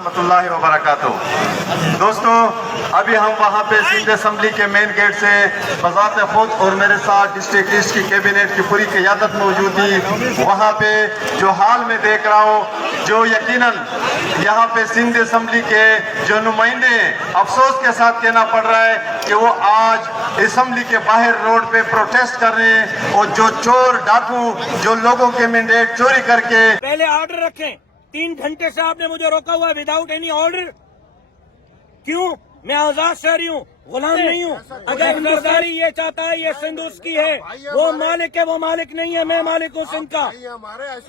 रहमतुल्लाहि व बरकातुहू। दोस्तों, अभी हम वहाँ पे सिंध असम्बली के मेन गेट से बज़ात खुद और मेरे साथ डिस्ट्रिक्ट ईस्ट की कैबिनेट की पूरी क़ियादत मौजूद थी। वहाँ पे जो हाल में देख रहा हूँ, जो यकीनन यहाँ पे सिंध असम्बली के जो नुमाइंदे अफसोस के साथ कहना पड़ रहा है कि वो आज असम्बली के बाहर रोड पे प्रोटेस्ट कर रहे हैं और जो चोर डाकू जो लोगों के मैंडेट चोरी करके पहले ऑर्डर रखें। 3 घंटे से आपने मुझे रोका हुआ विदाउट एनी ऑर्डर। क्यों? मैं आजाद शहरी हूँ, गुलाम नहीं हूँ। अगर जरदारी ये चाहता है ये सिंध उसकी है, वो मालिक है, वो मालिक नहीं है। मैं मालिक हूँ सिंध का,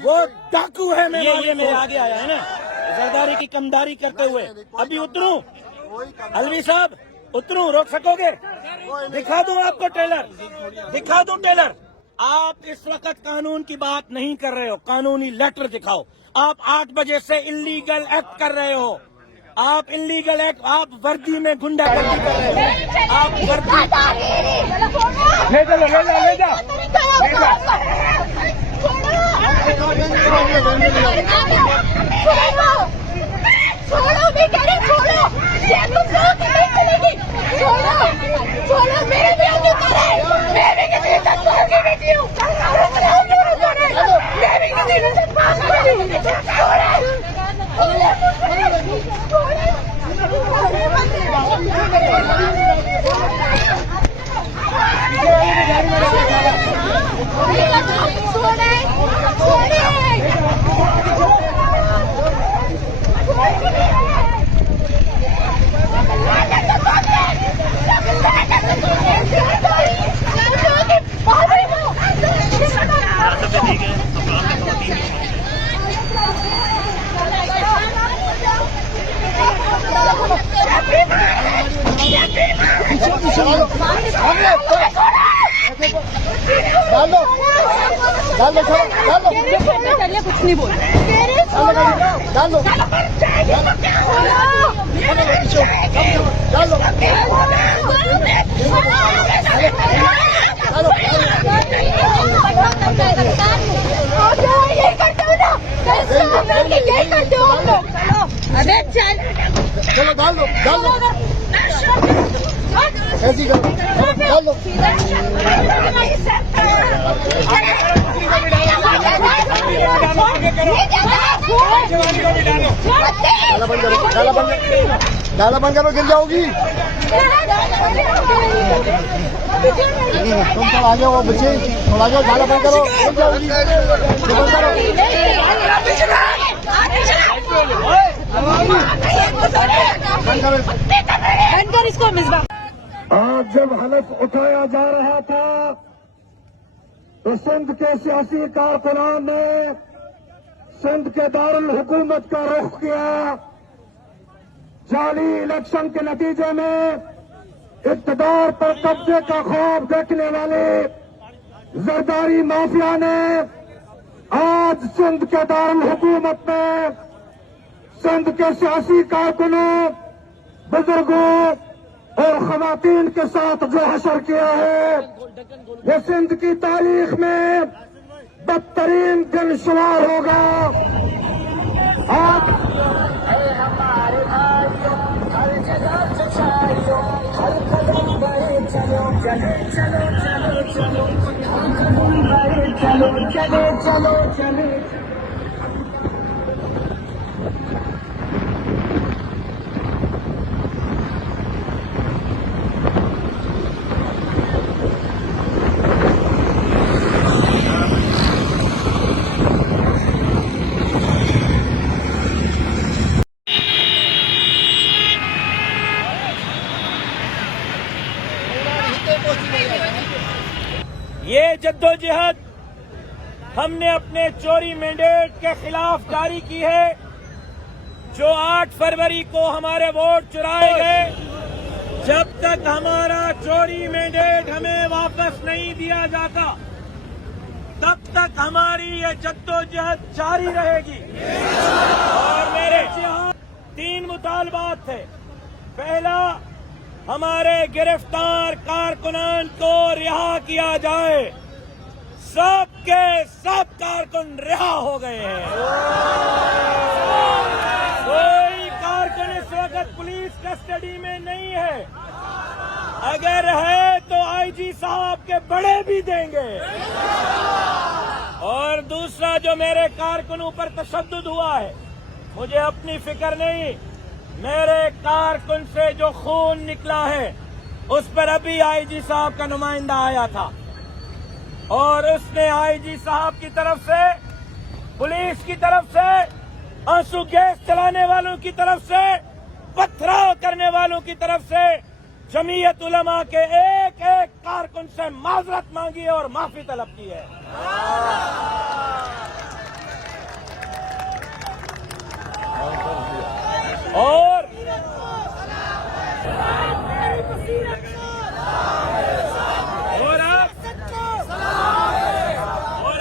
वो डाकू है। मैं ये मेरे आगे आया है ना जरदारी की कमदारी करते हुए। अभी उतरूं अलवी साहब, उतरूं? रोक सकोगे? दिखा दूं आपको टेलर, दिखा दूं टेलर? आप इस वक्त कानून की बात नहीं कर रहे हो, कानूनी लेटर दिखाओ। आप 8 बजे से इलीगल एक्ट कर रहे हो। आप इलीगल एक्ट, आप वर्दी में गुंडागर्दी कर रहे हो। आप वर्दी ले जा, ले जा, ले जा, छोड़ो, मैं कह रही छोड़ो, ये तुम लोग नहीं चलेगी। छोड़ो, छोड़ो, मेरे भी अधिकार है। मैं भी किसी तत्व की बेटी हूँ, मैं भी किसी तत्व की बेटी हूँ। कुछ नहीं बोल अरे चल चलो डाल लो ऐसी करो डाल लो डाला बंद करो गिर जाओगी। तुम थोड़ा आ जाओ बच्चे, थोड़ा आ जाओ, डाला बंद करो गिर जाओगी। बंद करो इसको मिसबा। आज जब हलफ उठाया जा रहा था तो सिंध के सियासी कारकुनान ने सिंध के दारुल हुकूमत का रुख किया। जाली इलेक्शन के नतीजे में इक़्तिदार पर कब्जे का ख्वाब देखने वाले जरदारी माफिया ने आज सिंध के दारुल हुकूमत में सिंध के सियासी कारकुनों, बुजुर्गों और खवातीन के साथ जो हशर किया है, ये सिंध की तारीख में बदतरीन दिन शुमार होगा। आज ये जद्दोजहद हमने अपने चोरी मैंडेट के खिलाफ जारी की है। जो 8 फरवरी को हमारे वोट चुराए गए, जब तक हमारा चोरी मैंडेट हमें वापस नहीं दिया जाता, तब तक हमारी ये जद्दोजहद जारी रहेगी। और मेरे 3 मुतालबात थे। पहला, हमारे गिरफ्तार कारकुनान को रिहा किया जाए। सब के सब कारकुन रिहा हो गए हैं। कोई वक्त पुलिस कस्टडी में नहीं है। अगर है तो आईजी साहब के बड़े भी देंगे। और दूसरा, जो मेरे कारकुनों पर तशद्दुद हुआ है, मुझे अपनी फिक्र नहीं, मेरे कारकुन से जो खून निकला है उस पर अभी आईजी साहब का नुमाइंदा आया था और उसने आईजी साहब की तरफ से, पुलिस की तरफ से, आंसू गैस चलाने वालों की तरफ से, पथराव करने वालों की तरफ से जमीयत उलमा के एक एक कारकुन से माजरत मांगी है और माफी तलब की है। और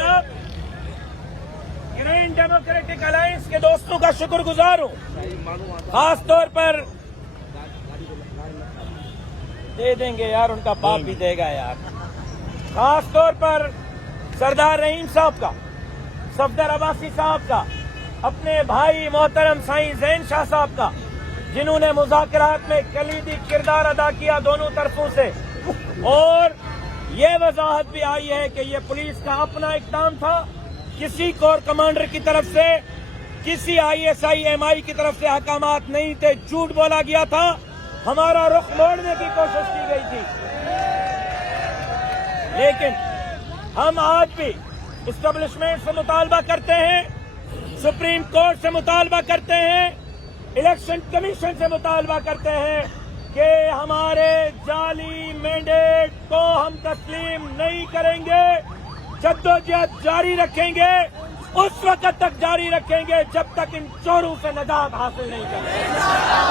अब ग्रीन डेमोक्रेटिक अलायंस के दोस्तों का शुक्रगुजार हूं, खास तौर पर दे देंगे यार, उनका बाप भी देगा यार, खास तौर पर सरदार रहीम साहब का, सफदर अब्बासी साहब का, अपने भाई मोहतरम साईं जैन शाह साहब का, जिन्होंने मुज़ाकरात में कलीदी किरदार अदा किया दोनों तरफों से। और ये वजाहत भी आई है कि ये पुलिस का अपना इक़दाम था, किसी कोर कमांडर की तरफ से, किसी ISI-MI की तरफ से अहकामात नहीं थे, झूठ बोला गया था, हमारा रुख मोड़ने की कोशिश की गई थी। लेकिन हम आज भी इस्टेब्लिशमेंट से मुतालबा करते हैं, सुप्रीम कोर्ट से मुतालबा करते हैं, इलेक्शन कमीशन से मुतालबा करते हैं कि हमारे जाली मैंडेट को हम तस्लीम नहीं करेंगे, जद्दोजहद जारी रखेंगे, उस वक्त तक जारी रखेंगे जब तक इन चोरों से निजात हासिल नहीं करेंगे।